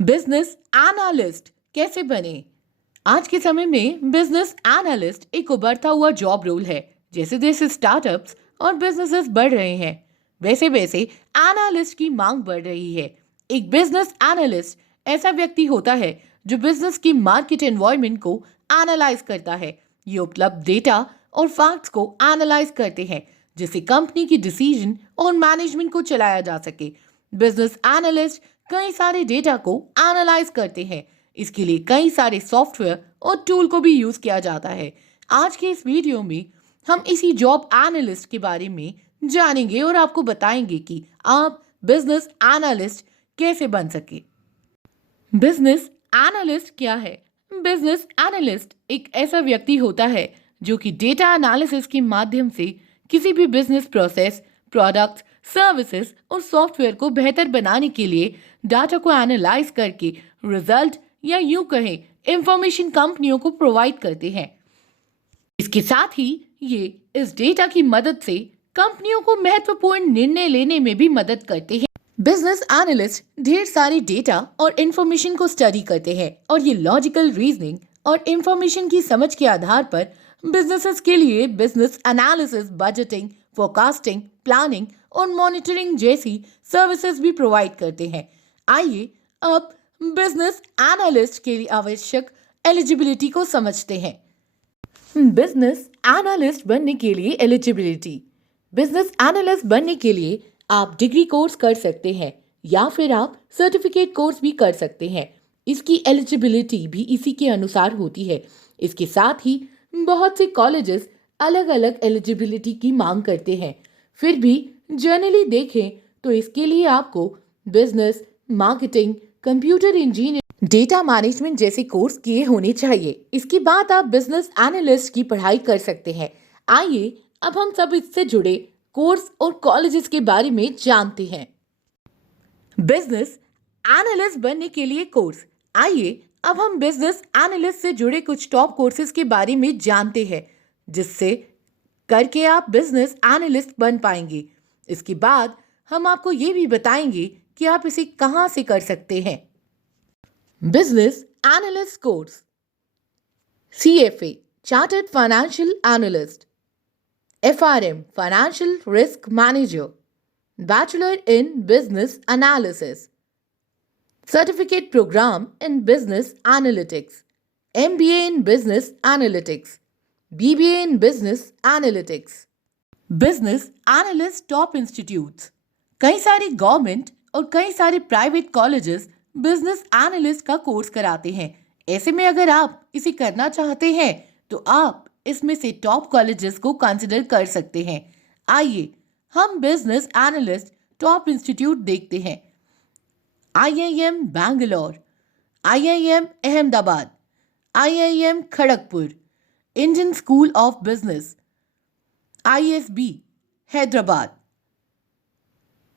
Business analyst कैसे बने? आज के समय में बिजनेस एनालिस्ट एक उभरता हुआ जॉब रोल है। जैसे जैसे स्टार्टअप्स और बिजनेसेस बढ़ रहे हैं, वैसे वैसे एनालिस्ट की मांग बढ़ रही है। एक बिजनेस एनालिस्ट ऐसा व्यक्ति होता है जो बिजनेस की मार्केट एनवायरनमेंट को एनालाइज करता है। ये उपलब्ध डेटा और फैक्ट्स को एनालाइज करते हैं, जिससे कंपनी की डिसीजन और मैनेजमेंट को चलाया जा सके। बिजनेस एनालिस्ट कई सारे डेटा को एनालाइज करते हैं। इसके लिए कई सारे सॉफ्टवेयर और टूल को भी यूज किया जाता है। आज के इस वीडियो में हम इसी जॉब एनालिस्ट के बारे में जानेंगे और आपको बताएंगे कि आप बिजनेस एनालिस्ट कैसे बन सके। बिजनेस एनालिस्ट क्या है? बिजनेस एनालिस्ट एक ऐसा व्यक्ति होता है जो कि डेटा एनालिसिस के माध्यम से किसी भी बिजनेस प्रोसेस, प्रोडक्ट, सर्विसेज और सॉफ्टवेयर को बेहतर बनाने के लिए डाटा को एनालाइज करके रिजल्ट या यूं कहें इंफॉर्मेशन कंपनियों को प्रोवाइड करते हैं। इसके साथ ही ये इस डेटा की मदद से कंपनियों को महत्वपूर्ण निर्णय लेने में भी मदद करते हैं। बिजनेस एनालिस्ट ढेर सारे डेटा और इंफॉर्मेशन को स्टडी करते हैं और ये लॉजिकल रीजनिंग और इंफॉर्मेशन की समझ के आधार पर बिजनेसेस के लिए business analysis, budgeting, forecasting, planning और मॉनिटरिंग जैसी सर्विसेज भी प्रोवाइड करते हैं। आइए अब बिजनेस एनालिस्ट के लिए आवश्यक एलिजिबिलिटी को समझते हैं। बिजनेस एनालिस्ट बनने के लिए एलिजिबिलिटी। बिजनेस एनालिस्ट बनने के लिए आप डिग्री कोर्स कर सकते हैं या फिर आप सर्टिफिकेट कोर्स भी कर सकते हैं। इसकी एलिजिबिलिटी भी इसी के अनुसार होती है। इसके साथ ही बहुत से कॉलेजेस अलग अलग एलिजिबिलिटी की मांग करते हैं। फिर भी जनरली देखें तो इसके लिए आपको business, marketing, computer engineering, data management जैसे कोर्स किए होने चाहिए। इसके बाद आप बिजनेस एनालिस्ट की पढ़ाई कर सकते हैं। आइए अब हम सब इससे जुड़े कोर्स और कॉलेजेस के बारे में जानते हैं। बिजनेस एनालिस्ट बनने के लिए कोर्स। आइए अब हम बिजनेस एनालिस्ट से जुड़े कुछ टॉप कोर्सेज के बारे में जानते हैं, जिससे करके आप बिजनेस एनालिस्ट बन पाएंगे। इसके बाद हम आपको ये भी बताएंगे कि आप इसे कहां से कर सकते हैं। Business analyst course. CFA chartered financial analyst, FRM financial risk manager, bachelor in business analysis, certificate program in business analytics, MBA in business analytics, BBA in business analytics। Business analyst top institutes. कई सारे government और कई सारे private colleges business analyst का course कराते हैं। ऐसे में अगर आप इसे करना चाहते हैं तो आप इसमें से टॉप कॉलेजेस को कंसिडर कर सकते हैं। आइए हम बिजनेस एनालिस्ट टॉप इंस्टीट्यूट देखते हैं। IIM Bangalore, IIM Ahmedabad, IIM Kharagpur, Indian school of business, ISB Hyderabad,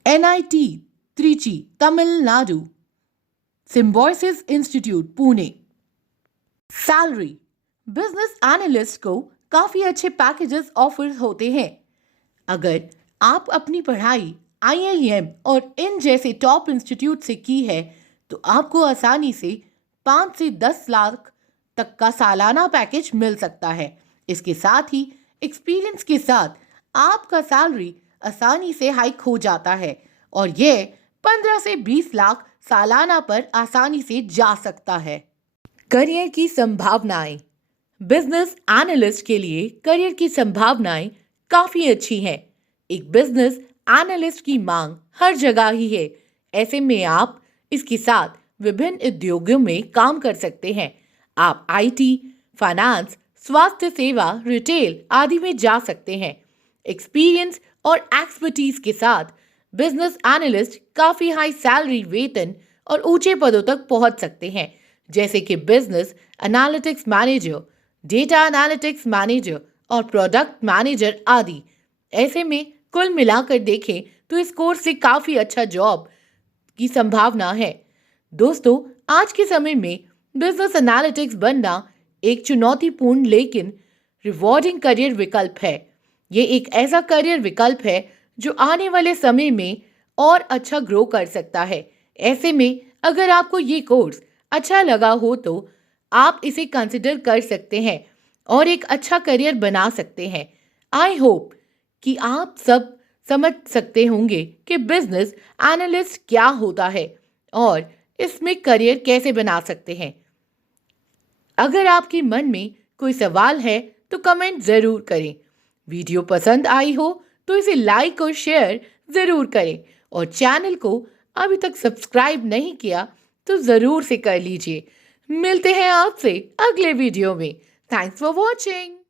NIT Trichy Tamil Nadu, Symbiosis institute Pune. Salary. Business analyst को काफी अच्छे पैकेजेस ऑफर होते हैं। अगर आप अपनी पढ़ाई IIM और इन जैसे टॉप इंस्टीट्यूट से की है तो आपको आसानी से 5 से 10 लाख तक का सालाना पैकेज मिल सकता है। इसके साथ ही एक्सपीरियंस के साथ आपका सैलरी आसानी से हाइक हो जाता है और यह 15 से 20 लाख सालाना पर आसानी से जा सकता है। करियर की संभावनाएं। बिजनेस एनालिस्ट के लिए करियर की संभावनाएं काफी अच्छी हैं। एक बिजनेस एनालिस्ट की मांग हर जगह ही है। ऐसे में आप इसके साथ विभिन्न उद्योगों में काम कर सकते हैं। आप IT, फाइनेंस, स्वास्थ्य सेवा, रिटेल आदि में जा सकते हैं। एक्सपीरियंस और एक्सपर्टीज के साथ बिजनेस एनालिस्ट काफी हाई सैलरी, वेतन और ऊंचे पदों तक पहुंच सकते हैं, जैसे कि business analytics manager, data analytics manager और प्रोडक्ट मैनेजर आदि। ऐसे में कुल मिलाकर देखें तो इस कोर्स से काफी अच्छा जॉब की संभावना है। दोस्तों, आज के समय में बिजनेस एनालिटिक्स बनना एक चुनौतीपूर्ण लेकिन रिवॉर्डिंग करियर विकल्प है। ये एक ऐसा करियर विकल्प है जो आने वाले समय में और अच्छा ग्रो कर सकता है। ऐसे में अगर आपको ये कोर्स अच्छा लगा हो तो आप इसे कंसिडर कर सकते हैं और एक अच्छा करियर बना सकते हैं। आई होप कि आप सब समझ सकते होंगे कि बिजनेस एनालिस्ट क्या होता है और इसमें करियर कैसे बना सकते हैं। अगर आपके मन में कोई सवाल है तो कमेंट ज़रूर करें। वीडियो पसंद आई हो तो इसे लाइक और शेयर ज़रूर करें और चैनल को अभी तक सब्सक्राइब नहीं किया तो ज़रूर से कर लीजिए। मिलते हैं आपसे अगले वीडियो में। Thanks for watching.